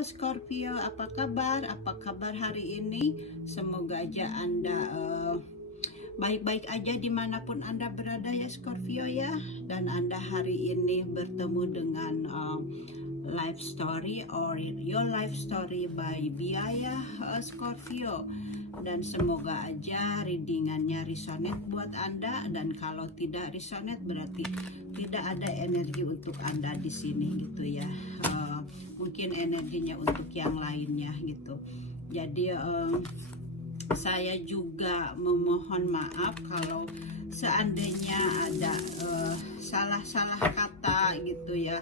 Halo Scorpio, apa kabar? Apa kabar hari ini? Semoga aja Anda baik-baik aja dimanapun Anda berada ya Scorpio ya. Dan Anda hari ini bertemu dengan life story or your life story by Biaya Scorpio. Dan semoga aja readingannya resonate buat Anda, dan kalau tidak resonate berarti tidak ada energi untuk Anda di sini gitu ya. Mungkin energinya untuk yang lainnya gitu. Jadi saya juga memohon maaf kalau seandainya ada salah-salah kata gitu ya,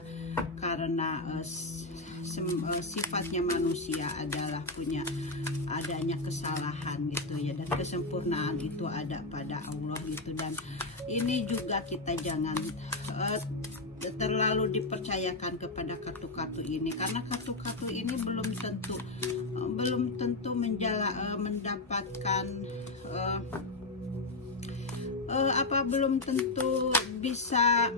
karena sifatnya manusia adalah punya adanya kesalahan gitu ya, dan kesempurnaan itu ada pada Allah gitu. Dan ini juga kita jangan terlalu dipercayakan kepada kartu-kartu ini, karena kartu-kartu ini belum tentu mendapatkan belum tentu bisa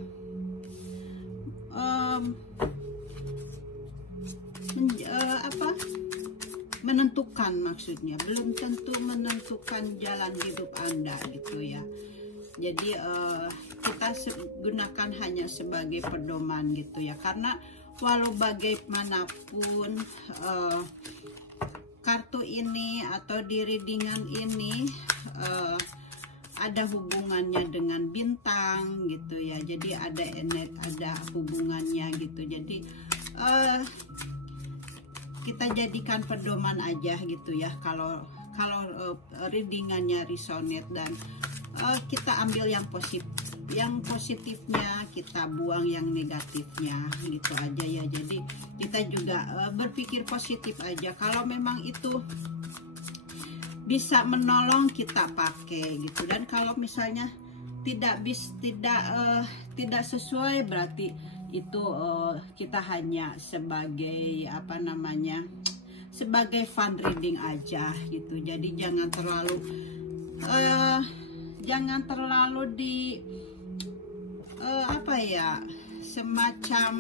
menentukan, maksudnya belum tentu menentukan jalan hidup Anda gitu ya. Jadi kita gunakan hanya sebagai pedoman gitu ya, karena walau bagaimanapun kartu ini atau di readingan ini ada hubungannya dengan bintang gitu ya. Jadi ada hubungannya gitu. Jadi kita jadikan pedoman aja gitu ya. Kalau readingannya resonate, dan kita ambil yang positifnya, kita buang yang negatifnya gitu aja ya. Jadi kita juga berpikir positif aja. Kalau memang itu bisa menolong, kita pakai gitu. Dan kalau misalnya tidak sesuai, berarti itu kita hanya sebagai sebagai fun reading aja gitu. Jadi jangan terlalu semacam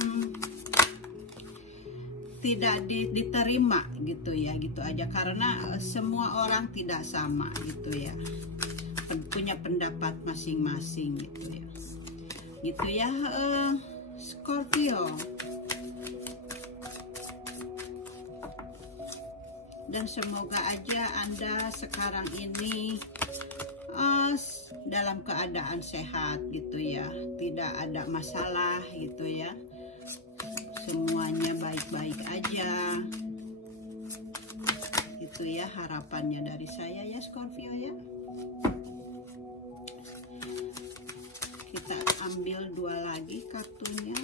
tidak diterima gitu ya, gitu aja, karena semua orang tidak sama gitu ya, punya pendapat masing-masing gitu ya Scorpio. Dan semoga aja Anda sekarang ini dalam keadaan sehat gitu ya, tidak ada masalah gitu ya, semuanya baik-baik aja gitu ya, harapannya dari saya ya Scorpio ya. Kita ambil dua lagi kartunya,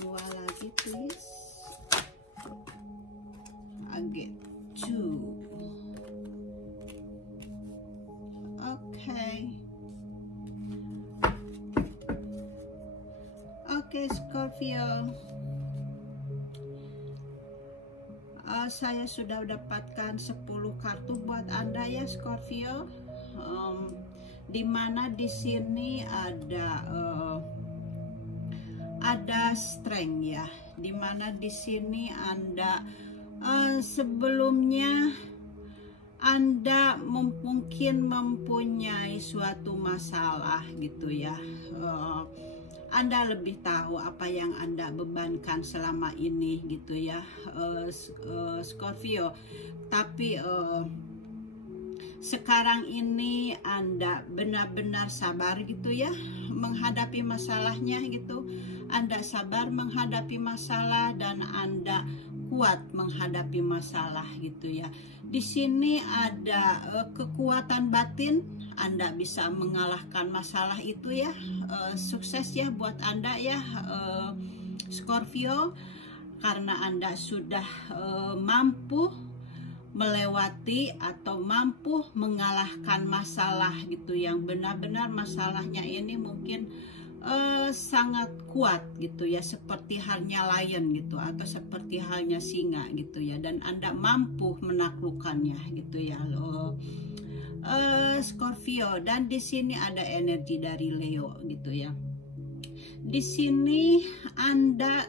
dua lagi please. I get two. Oke, Scorpio, saya sudah dapatkan 10 kartu buat Anda ya Scorpio. Dimana di sini ada strength ya, dimana di sini Anda sebelumnya Anda mungkin mempunyai suatu masalah gitu ya. Anda lebih tahu apa yang Anda bebankan selama ini gitu ya Scorpio. Tapi sekarang ini Anda benar-benar sabar gitu ya menghadapi masalahnya gitu. Anda sabar menghadapi masalah dan Anda kuat menghadapi masalah gitu ya. Di sini ada kekuatan batin, Anda bisa mengalahkan masalah itu ya. Sukses ya buat Anda ya Scorpio, karena Anda sudah mampu melewati atau mampu mengalahkan masalah gitu, yang benar-benar masalahnya ini mungkin sangat kuat gitu ya, seperti halnya lion gitu atau seperti halnya singa gitu ya, dan Anda mampu menaklukkannya gitu ya Scorpio. Dan di sini ada energi dari Leo gitu ya. Di sini Anda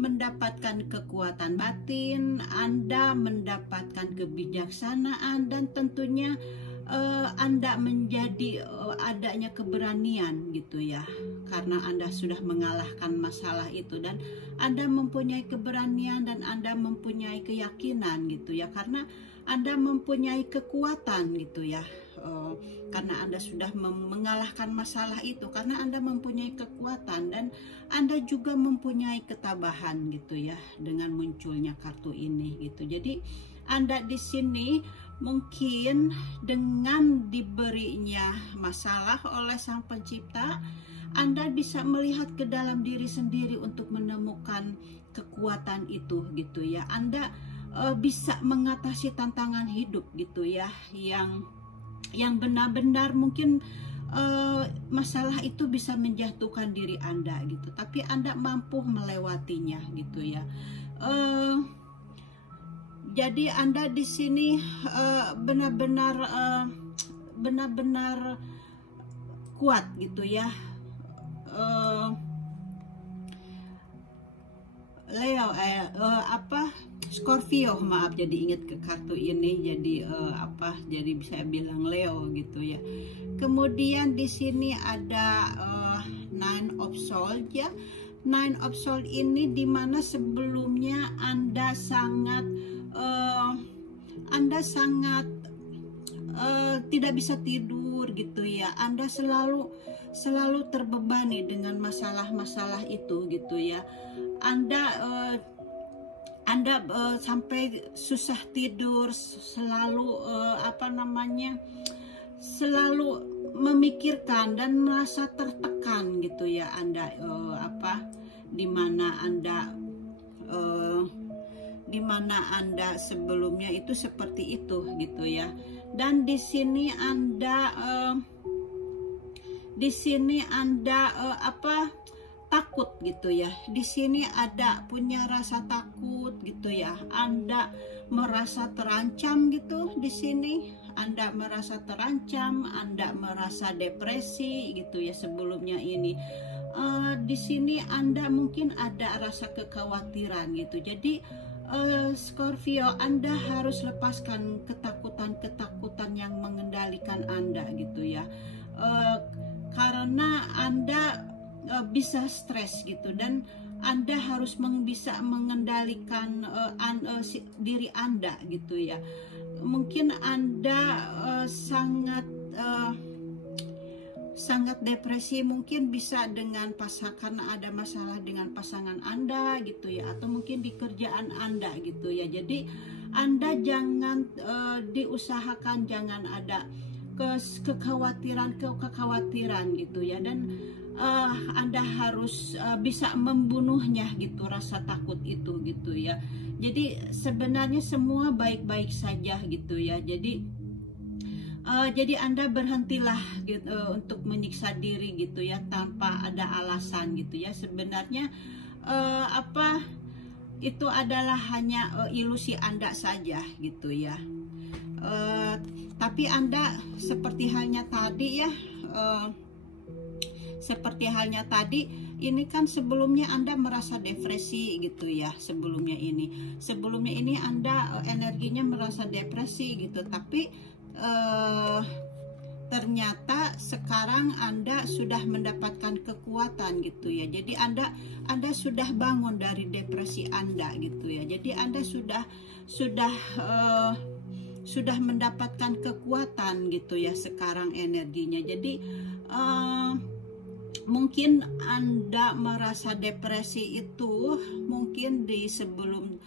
mendapatkan kekuatan batin, Anda mendapatkan kebijaksanaan, dan tentunya Anda menjadi adanya keberanian gitu ya, karena Anda sudah mengalahkan masalah itu, dan Anda mempunyai keberanian dan Anda mempunyai keyakinan gitu ya, karena Anda mempunyai kekuatan gitu ya, karena Anda sudah mengalahkan masalah itu, karena Anda mempunyai kekuatan, dan Anda juga mempunyai ketabahan gitu ya dengan munculnya kartu ini gitu. Jadi Anda di sini mungkin dengan diberinya masalah oleh Sang Pencipta, Anda bisa melihat ke dalam diri sendiri untuk menemukan kekuatan itu gitu ya. Anda bisa mengatasi tantangan hidup gitu ya, yang benar-benar mungkin masalah itu bisa menjatuhkan diri Anda gitu, tapi Anda mampu melewatinya gitu ya. Jadi Anda di sini benar-benar kuat gitu ya. Leo Scorpio, maaf, jadi ingat ke kartu ini, jadi jadi bisa bilang Leo gitu ya. Kemudian di sini ada Nine of Swords ya. Nine of Swords ini dimana sebelumnya Anda sangat tidak bisa tidur gitu ya. Anda selalu terbebani dengan masalah-masalah itu gitu ya. Anda sampai susah tidur, selalu selalu memikirkan dan merasa tertekan gitu ya. Anda di mana Anda sebelumnya itu seperti itu gitu ya. Dan di sini Anda takut gitu ya. Di sini ada punya rasa takut gitu ya. Anda merasa terancam gitu di sini. Anda merasa terancam, Anda merasa depresi gitu ya sebelumnya ini. Di sini Anda mungkin ada rasa kekhawatiran gitu. Jadi Scorpio, Anda harus lepaskan ketakutan-ketakutan yang mengendalikan Anda gitu ya. Karena Anda bisa stres gitu, dan Anda harus bisa mengendalikan diri Anda gitu ya. Mungkin Anda sangat depresi, mungkin bisa dengan karena ada masalah dengan pasangan Anda gitu ya, atau mungkin di kerjaan Anda gitu ya. Jadi Anda jangan diusahakan jangan ada kekhawatiran gitu ya, dan Anda harus bisa membunuhnya gitu, rasa takut itu gitu ya. Jadi sebenarnya semua baik-baik saja gitu ya. Jadi Anda berhentilah gitu untuk menyiksa diri gitu ya tanpa ada alasan gitu ya. Sebenarnya itu adalah hanya ilusi Anda saja gitu ya. Tapi Anda seperti halnya tadi ini kan sebelumnya Anda merasa depresi gitu ya. Sebelumnya ini Anda energinya merasa depresi gitu, tapi ternyata sekarang Anda sudah mendapatkan kekuatan gitu ya. Jadi Anda sudah bangun dari depresi Anda gitu ya. Jadi Anda sudah mendapatkan kekuatan gitu ya sekarang energinya. Jadi mungkin Anda merasa depresi itu mungkin di sebelum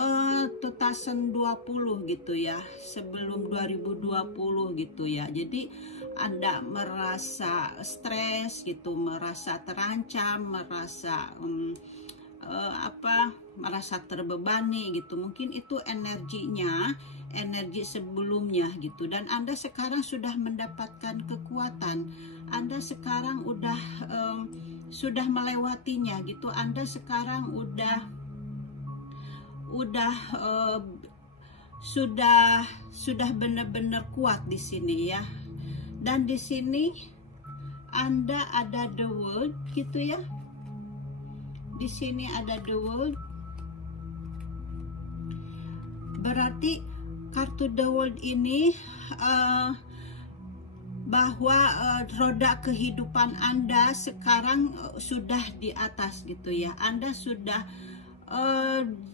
2020 gitu ya, sebelum 2020 gitu ya. Jadi Anda merasa stres gitu, merasa terancam, merasa terbebani gitu. Mungkin itu energi sebelumnya gitu, dan Anda sekarang sudah mendapatkan kekuatan. Anda sekarang sudah melewatinya gitu. Anda sekarang sudah benar-benar kuat di sini ya. Dan di sini Anda ada the world gitu ya. di sini ada the world. Berarti kartu the world ini bahwa roda kehidupan Anda sekarang sudah di atas gitu ya. Anda sudah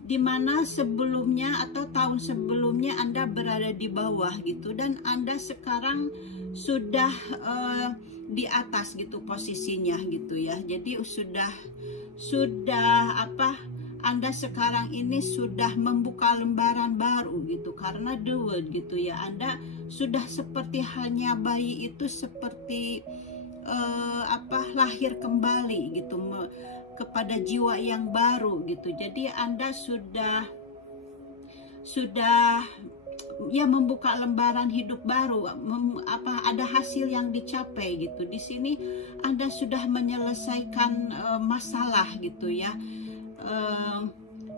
dimana sebelumnya atau tahun sebelumnya Anda berada di bawah gitu, dan Anda sekarang sudah di atas gitu posisinya gitu ya. Jadi sudah apa, Anda sekarang ini sudah membuka lembaran baru gitu karena the world gitu ya. Anda sudah seperti hanya bayi itu seperti lahir kembali gitu kepada jiwa yang baru gitu. Jadi Anda sudah ya membuka lembaran hidup baru, ada hasil yang dicapai gitu. Di sini Anda sudah menyelesaikan masalah gitu ya.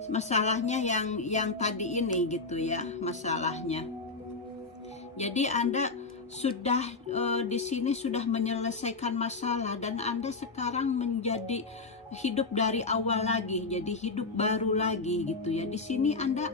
Masalahnya yang tadi ini gitu ya, masalahnya. Jadi Anda sudah di sini sudah menyelesaikan masalah, dan Anda sekarang menjadi hidup dari awal lagi, jadi hidup baru lagi gitu ya. Di sini Anda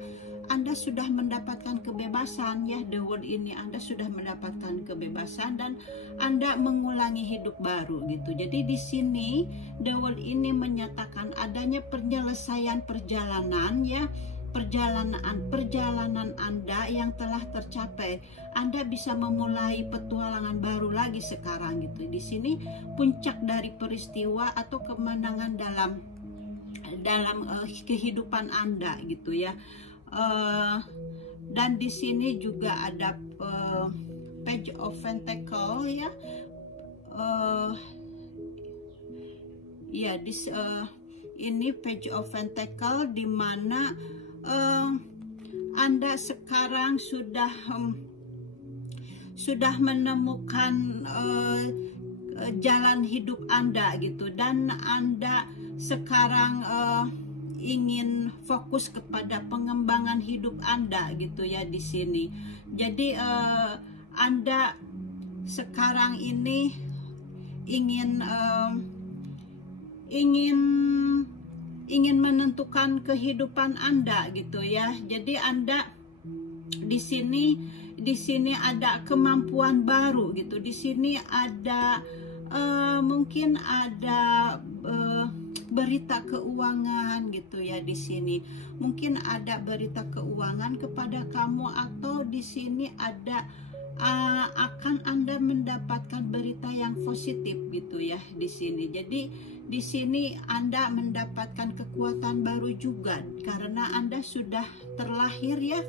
sudah mendapatkan kebebasan ya, the world ini Anda sudah mendapatkan kebebasan dan Anda mengulangi hidup baru gitu. Jadi di sini the world ini menyatakan adanya penyelesaian perjalanan ya, perjalanan Anda yang telah tercapai. Anda bisa memulai petualangan baru lagi sekarang gitu. Di sini puncak dari peristiwa atau kemenangan dalam kehidupan Anda gitu ya. Dan di sini juga ada Page of Pentacle ya. Ini Page of Pentacle, di mana Anda sekarang sudah menemukan jalan hidup Anda gitu, dan Anda sekarang ingin fokus kepada pengembangan hidup Anda gitu ya di sini. Jadi Anda sekarang ini ingin menentukan kehidupan Anda gitu ya. Jadi Anda di sini ada kemampuan baru gitu. Di sini ada mungkin ada berita keuangan gitu ya. Di sini mungkin ada berita keuangan kepada kamu, atau di sini ada akan Anda mendapatkan berita yang positif gitu ya di sini. Jadi di sini Anda mendapatkan kekuatan baru juga karena Anda sudah terlahir ya.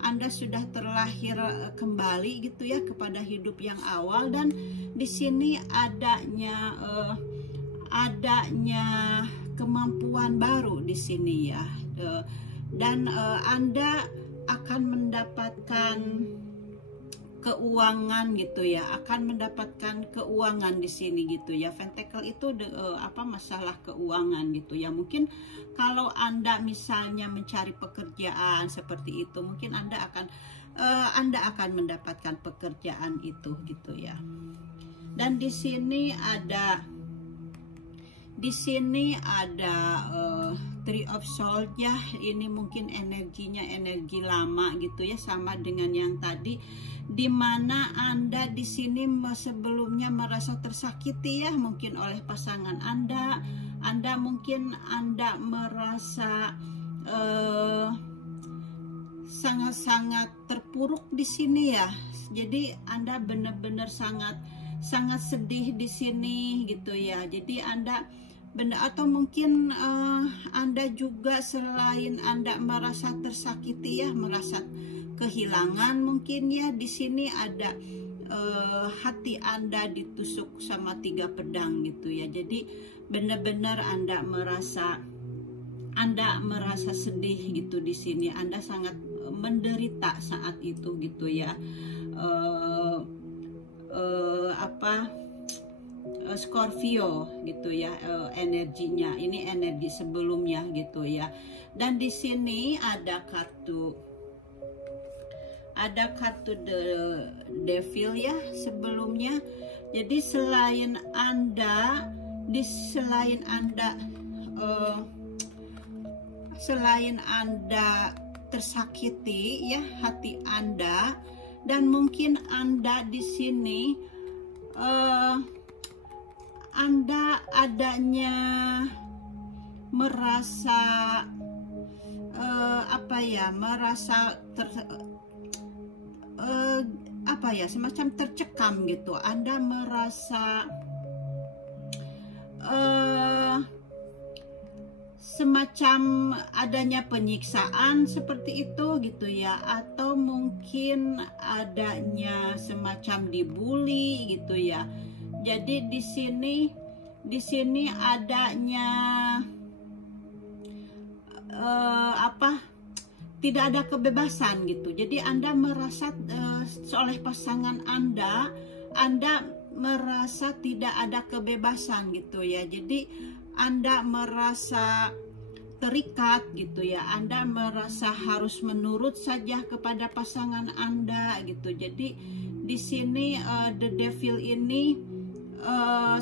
Anda sudah terlahir kembali gitu ya kepada hidup yang awal, dan di sini adanya kemampuan baru di sini ya. Dan Anda akan mendapatkan keuangan gitu ya, akan mendapatkan keuangan di sini gitu ya. Pentacle itu masalah keuangan gitu ya. Mungkin kalau Anda misalnya mencari pekerjaan seperti itu, mungkin Anda akan mendapatkan pekerjaan itu gitu ya. Dan di sini ada Three of Swords ya. Ini mungkin energinya energi lama gitu ya, sama dengan yang tadi, dimana Anda di sini sebelumnya merasa tersakiti ya, mungkin oleh pasangan Anda mungkin merasa sangat-sangat terpuruk di sini ya. Jadi Anda benar-benar sangat sedih di sini gitu ya. Jadi atau mungkin Anda juga, selain Anda merasa tersakiti ya, merasa kehilangan mungkin ya, di sini ada hati Anda ditusuk sama 3 pedang gitu ya. Jadi benar-benar Anda merasa sedih gitu di sini. Anda sangat menderita saat itu gitu ya. Scorpio gitu ya, energinya ini energi sebelumnya gitu ya. Dan di sini ada kartu the Devil ya sebelumnya. Jadi selain Anda selain Anda tersakiti ya hati Anda, dan mungkin Anda di sini Anda adanya merasa merasa semacam tercekam gitu. Anda merasa semacam adanya penyiksaan seperti itu gitu ya, atau mungkin adanya semacam dibully gitu ya. Jadi di sini adanya tidak ada kebebasan gitu. Jadi Anda merasa oleh pasangan Anda merasa tidak ada kebebasan gitu ya. Jadi Anda merasa terikat gitu ya. Anda merasa harus menurut saja kepada pasangan Anda gitu. Jadi di sini the devil ini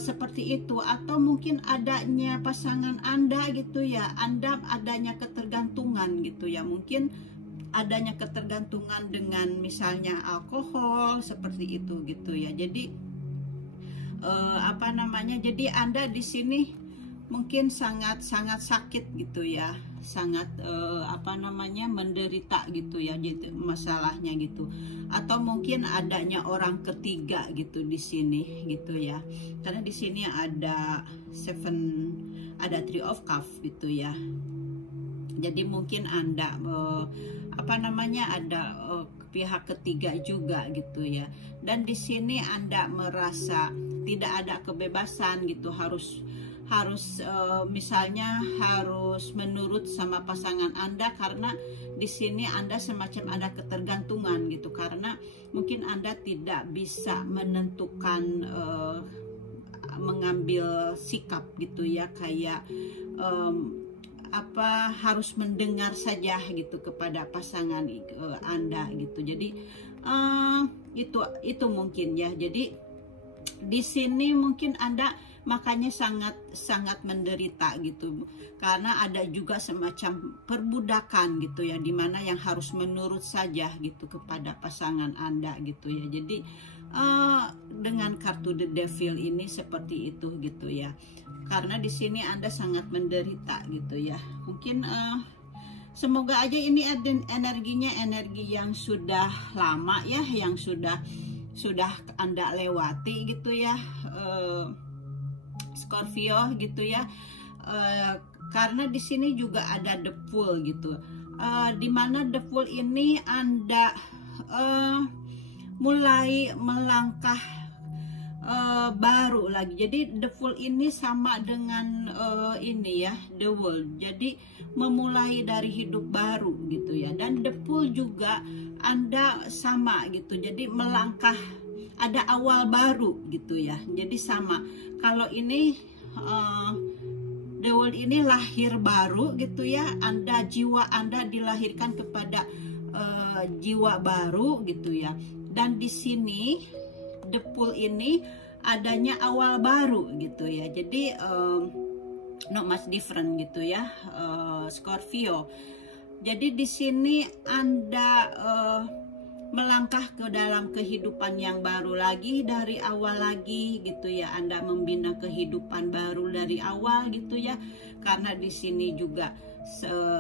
seperti itu, atau mungkin adanya pasangan Anda gitu ya, Anda adanya ketergantungan gitu ya, mungkin adanya ketergantungan dengan misalnya alkohol seperti itu gitu ya. Jadi jadi Anda di sini mungkin sangat sakit gitu ya, sangat menderita gitu ya, jadi masalahnya gitu. Atau mungkin adanya orang ketiga gitu di sini gitu ya, karena di sini ada Three of Cups gitu ya. Jadi mungkin Anda ada pihak ketiga juga gitu ya. Dan di sini Anda merasa tidak ada kebebasan gitu, harus misalnya harus menurut sama pasangan Anda, karena di sini Anda semacam ada ketergantungan gitu, karena mungkin Anda tidak bisa menentukan mengambil sikap gitu ya, kayak harus mendengar saja gitu kepada pasangan Anda gitu. Jadi itu mungkin ya. Jadi di sini mungkin Anda makanya sangat menderita gitu, karena ada juga semacam perbudakan gitu ya, dimana yang harus menurut saja gitu kepada pasangan Anda gitu ya. Jadi dengan kartu the devil ini seperti itu gitu ya, karena di sini Anda sangat menderita gitu ya. Mungkin semoga aja ini energinya energi yang sudah lama ya, yang sudah Anda lewati gitu ya, Scorpio gitu ya. Karena di sini juga ada the fool gitu, dimana the fool ini Anda mulai melangkah baru lagi. Jadi the fool ini sama dengan ini ya, the world. Jadi memulai dari hidup baru gitu ya. Dan the fool juga Anda sama gitu. Jadi melangkah, ada awal baru gitu ya. Jadi sama. Kalau ini the world ini lahir baru gitu ya. Jiwa Anda dilahirkan kepada jiwa baru gitu ya. Dan di sini the fool ini adanya awal baru gitu ya. Jadi not much different gitu ya, Scorpio. Jadi di sini Anda melangkah ke dalam kehidupan yang baru lagi, dari awal lagi gitu ya. Anda membina kehidupan baru dari awal gitu ya. Karena di sini juga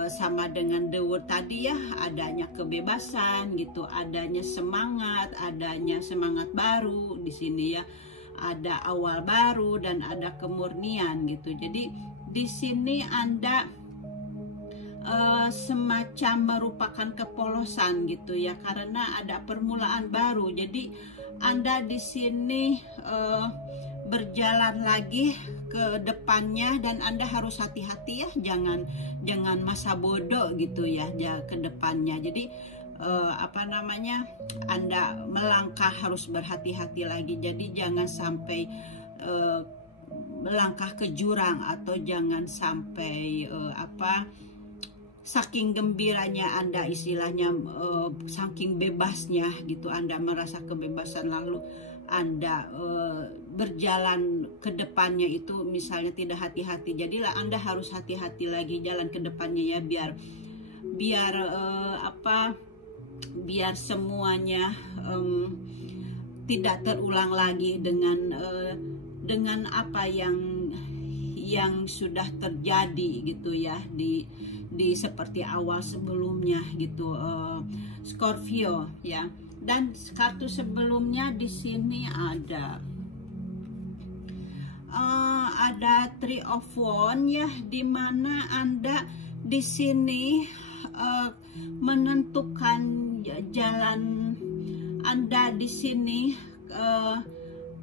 sama dengan the word tadi ya, adanya kebebasan gitu, adanya semangat baru di sini ya, ada awal baru dan ada kemurnian gitu. Jadi di sini Anda semacam merupakan kepolosan gitu ya, karena ada permulaan baru. Jadi Anda di sini berjalan lagi ke depannya, dan Anda harus hati-hati ya, jangan masa bodoh gitu ya ke depannya. Jadi Anda melangkah harus berhati-hati lagi. Jadi jangan sampai melangkah ke jurang, atau jangan sampai saking gembiranya Anda, istilahnya saking bebasnya gitu, Anda merasa kebebasan lalu Anda berjalan ke depannya itu misalnya tidak hati-hati, jadilah Anda harus hati-hati lagi jalan ke depannya ya, biar semuanya tidak terulang lagi dengan apa yang sudah terjadi gitu ya di seperti awal sebelumnya gitu, Scorpio ya. Dan kartu sebelumnya di sini ada Three of Wands ya, dimana Anda di sini menentukan jalan Anda di sini,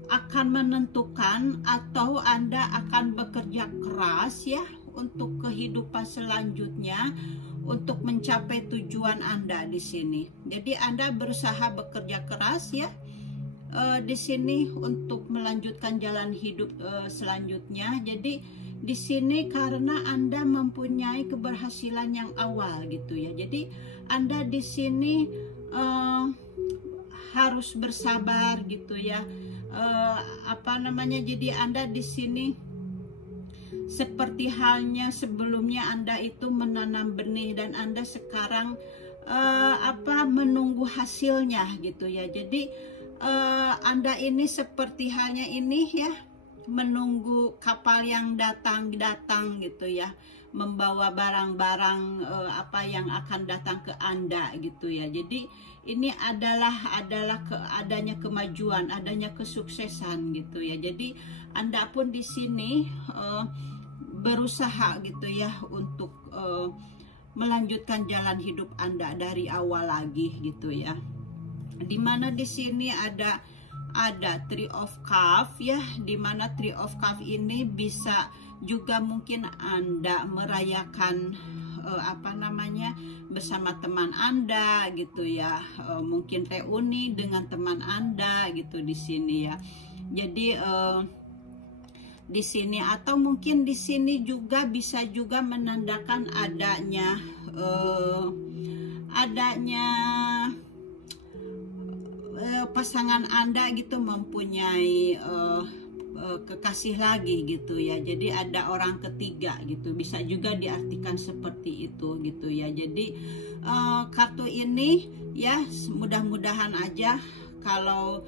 akan menentukan atau Anda akan bekerja keras ya untuk kehidupan selanjutnya, untuk mencapai tujuan Anda di sini. Jadi Anda berusaha bekerja keras ya di sini untuk melanjutkan jalan hidup selanjutnya. Jadi di sini karena Anda mempunyai keberhasilan yang awal gitu ya. Jadi Anda di sini harus bersabar gitu ya. Jadi Anda di sini seperti halnya sebelumnya Anda itu menanam benih dan Anda sekarang menunggu hasilnya gitu ya. Jadi Anda ini seperti halnya ini ya, menunggu kapal yang datang gitu ya, membawa barang-barang yang akan datang ke Anda gitu ya. Jadi ini adalah adanya kemajuan, adanya kesuksesan gitu ya. Jadi Anda pun di sini berusaha gitu ya untuk melanjutkan jalan hidup Anda dari awal lagi gitu ya. Dimana di sini ada Three of Cups ya, dimana Three of Cups ini bisa juga mungkin Anda merayakan bersama teman Anda gitu ya, mungkin reuni dengan teman Anda gitu di sini ya. Jadi di sini atau mungkin di sini juga bisa juga menandakan adanya pasangan Anda gitu mempunyai kekasih lagi gitu ya. Jadi ada orang ketiga gitu, bisa juga diartikan seperti itu gitu ya. Jadi kartu ini ya mudah-mudahan aja kalau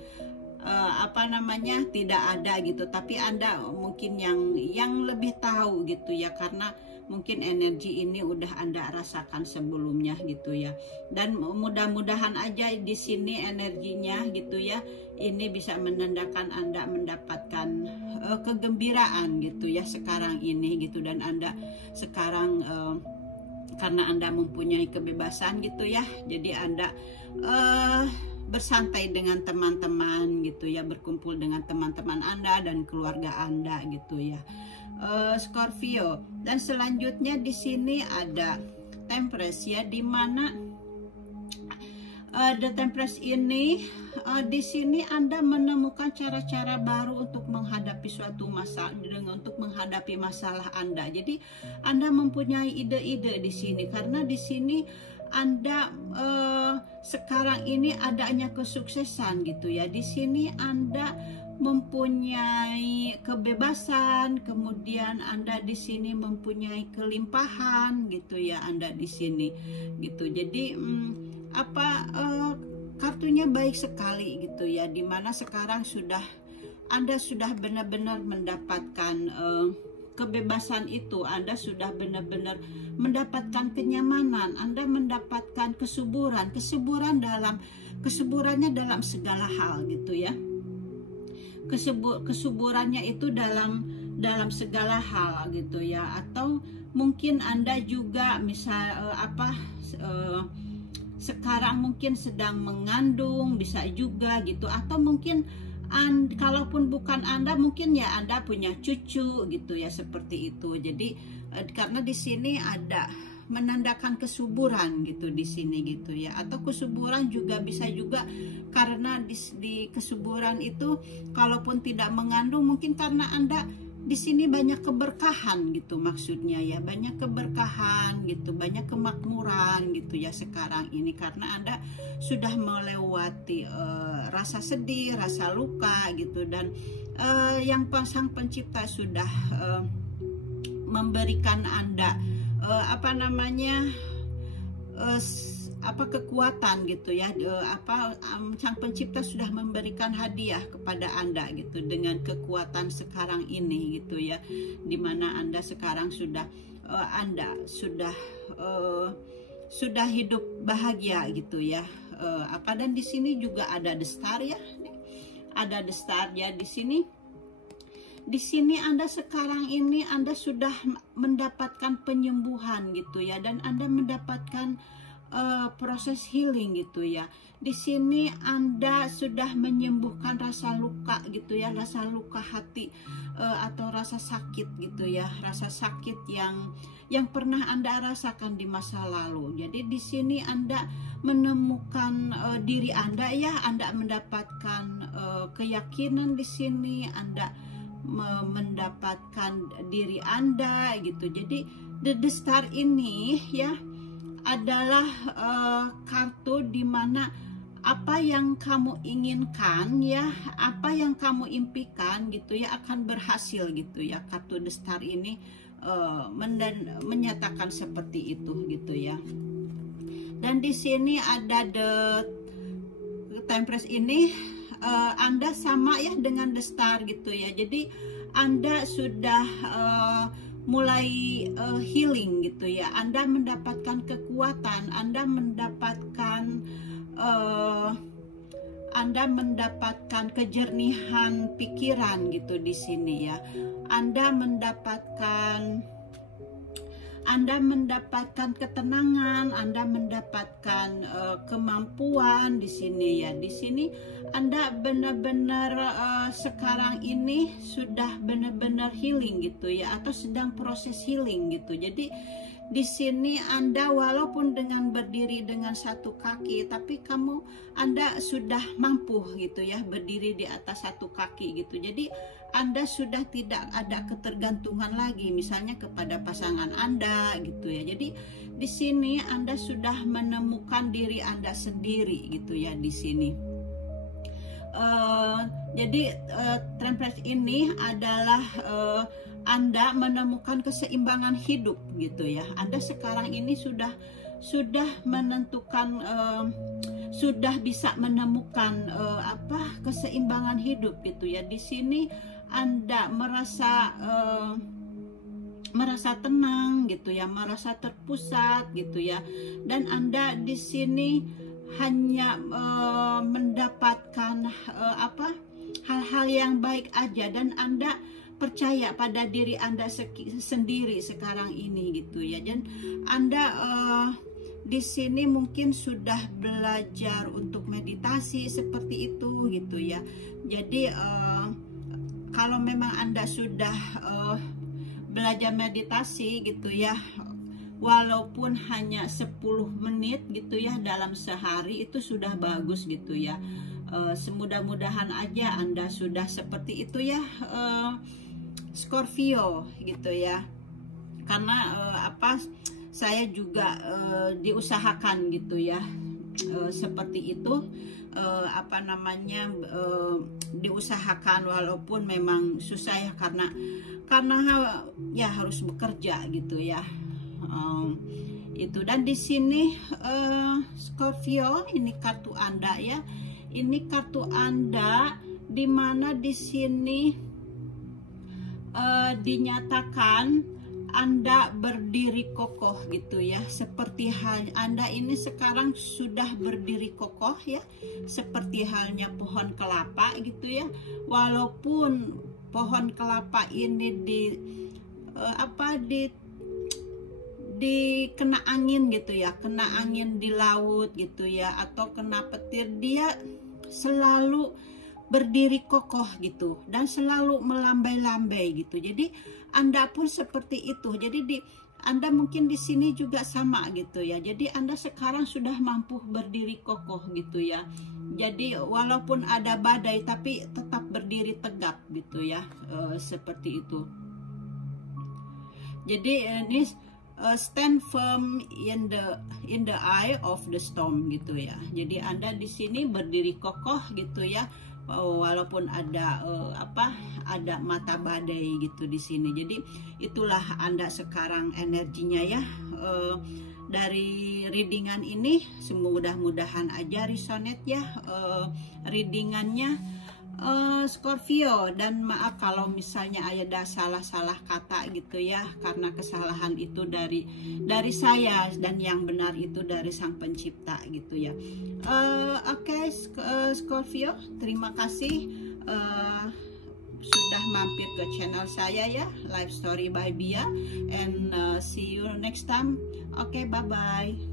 tidak ada gitu, tapi Anda mungkin yang lebih tahu gitu ya, karena mungkin energi ini udah Anda rasakan sebelumnya gitu ya. Dan mudah-mudahan aja di sini energinya gitu ya, ini bisa menandakan Anda mendapatkan kegembiraan gitu ya sekarang ini gitu. Dan Anda sekarang karena Anda mempunyai kebebasan gitu ya, jadi Anda bersantai dengan teman-teman gitu ya, berkumpul dengan teman-teman Anda dan keluarga Anda gitu ya, Scorpio. Dan selanjutnya di sini ada Temperance ya, dimana The Temperance ini di sini Anda menemukan cara-cara baru untuk menghadapi suatu masalah, untuk menghadapi masalah Anda. Jadi Anda mempunyai ide-ide di sini, karena di sini Anda sekarang ini adanya kesuksesan gitu ya. Di sini Anda mempunyai kebebasan, kemudian Anda di sini mempunyai kelimpahan gitu ya, Anda di sini gitu. Jadi kartunya baik sekali gitu ya, dimana sekarang Anda sudah benar-benar mendapatkan kebebasan itu, Anda sudah benar-benar mendapatkan kenyamanan, Anda mendapatkan kesuburannya dalam segala hal gitu ya. Kesuburannya itu dalam segala hal gitu ya. Atau mungkin Anda juga sekarang mungkin sedang mengandung, bisa juga gitu. Atau mungkin kalaupun bukan Anda, mungkin ya Anda punya cucu gitu ya, seperti itu. Jadi karena di sini ada menandakan kesuburan gitu di sini gitu ya. Atau kesuburan juga bisa juga karena di kesuburan itu, kalaupun tidak mengandung, mungkin karena Anda di sini banyak keberkahan gitu, maksudnya ya, banyak keberkahan gitu, banyak kemakmuran gitu ya sekarang ini, karena Anda sudah melewati rasa sedih, rasa luka gitu, dan yang Sang Pencipta sudah memberikan Anda kekuatan gitu ya, Sang Pencipta sudah memberikan hadiah kepada Anda gitu dengan kekuatan sekarang ini gitu ya, dimana Anda sekarang sudah sudah hidup bahagia gitu ya. Dan di sini juga ada The Star ya, ada The Star ya di sini. Di sini Anda sekarang ini Anda sudah mendapatkan penyembuhan gitu ya, dan Anda mendapatkan proses healing gitu ya. Di sini Anda sudah menyembuhkan rasa luka gitu ya, rasa luka hati atau rasa sakit gitu ya, rasa sakit yang pernah Anda rasakan di masa lalu. Jadi di sini Anda menemukan diri Anda ya, Anda mendapatkan keyakinan di sini, Anda mendapatkan diri Anda gitu. Jadi The Star ini ya adalah kartu dimana apa yang kamu inginkan ya, apa yang kamu impikan gitu ya akan berhasil gitu ya. Kartu The Star ini menyatakan seperti itu gitu ya. Dan di sini ada The Temperance ini, Anda sama ya dengan The Star gitu ya. Jadi Anda sudah mulai healing gitu ya. Anda mendapatkan kekuatan, Anda mendapatkan kejernihan pikiran gitu di sini ya. Anda mendapatkan ketenangan, Anda mendapatkan kemampuan di sini ya. Di sini Anda benar-benar sekarang ini sudah benar-benar healing gitu ya, atau sedang proses healing gitu. Jadi di sini Anda walaupun dengan berdiri dengan satu kaki, tapi Anda sudah mampu gitu ya berdiri di atas satu kaki gitu. Jadi Anda sudah tidak ada ketergantungan lagi misalnya kepada pasangan Anda gitu ya. Jadi di sini Anda sudah menemukan diri Anda sendiri gitu ya di sini. Jadi Temperance ini adalah Anda menemukan keseimbangan hidup gitu ya. Anda sekarang ini sudah menentukan, sudah bisa menemukan keseimbangan hidup gitu ya. Di sini Anda merasa tenang gitu ya, merasa terpusat gitu ya, dan Anda di sini hanya mendapatkan hal-hal yang baik aja, dan Anda percaya pada diri Anda sendiri sekarang ini gitu ya. Dan Anda di sini mungkin sudah belajar untuk meditasi seperti itu gitu ya. Jadi kalau memang Anda sudah belajar meditasi gitu ya, walaupun hanya 10 menit gitu ya dalam sehari, itu sudah bagus gitu ya. Semudah-mudahan aja Anda sudah seperti itu ya, Scorpio gitu ya. Karena saya juga diusahakan gitu ya, seperti itu, diusahakan walaupun memang susah ya, karena ya harus bekerja gitu ya. Itu. Dan di sini Scorpio, ini kartu Anda ya. Ini kartu Anda dimana di sini dinyatakan Anda berdiri kokoh gitu ya. Seperti Anda ini sekarang sudah berdiri kokoh ya, seperti halnya pohon kelapa gitu ya. Walaupun pohon kelapa ini kena angin gitu ya, kena angin di laut gitu ya, atau kena petir, dia selalu berdiri kokoh gitu dan selalu melambai-lambai gitu. Jadi Anda pun seperti itu. Jadi Anda mungkin di sini juga sama gitu ya. Jadi Anda sekarang sudah mampu berdiri kokoh gitu ya. Jadi walaupun ada badai tapi tetap berdiri tegap gitu ya. Seperti itu. Jadi ini stand firm in the eye of the storm gitu ya. Jadi Anda di sini berdiri kokoh gitu ya. Walaupun ada ada mata badai gitu di sini. Jadi itulah Anda sekarang energinya ya. Dari readingan ini mudah-mudahan aja resonate ya readingannya Scorpio, dan maaf kalau misalnya ada salah-salah kata gitu ya, karena kesalahan itu dari saya dan yang benar itu dari Sang Pencipta gitu ya. Oke, Scorpio, terima kasih sudah mampir ke channel saya ya, Life Story by Bia, and see you next time. Oke, bye bye.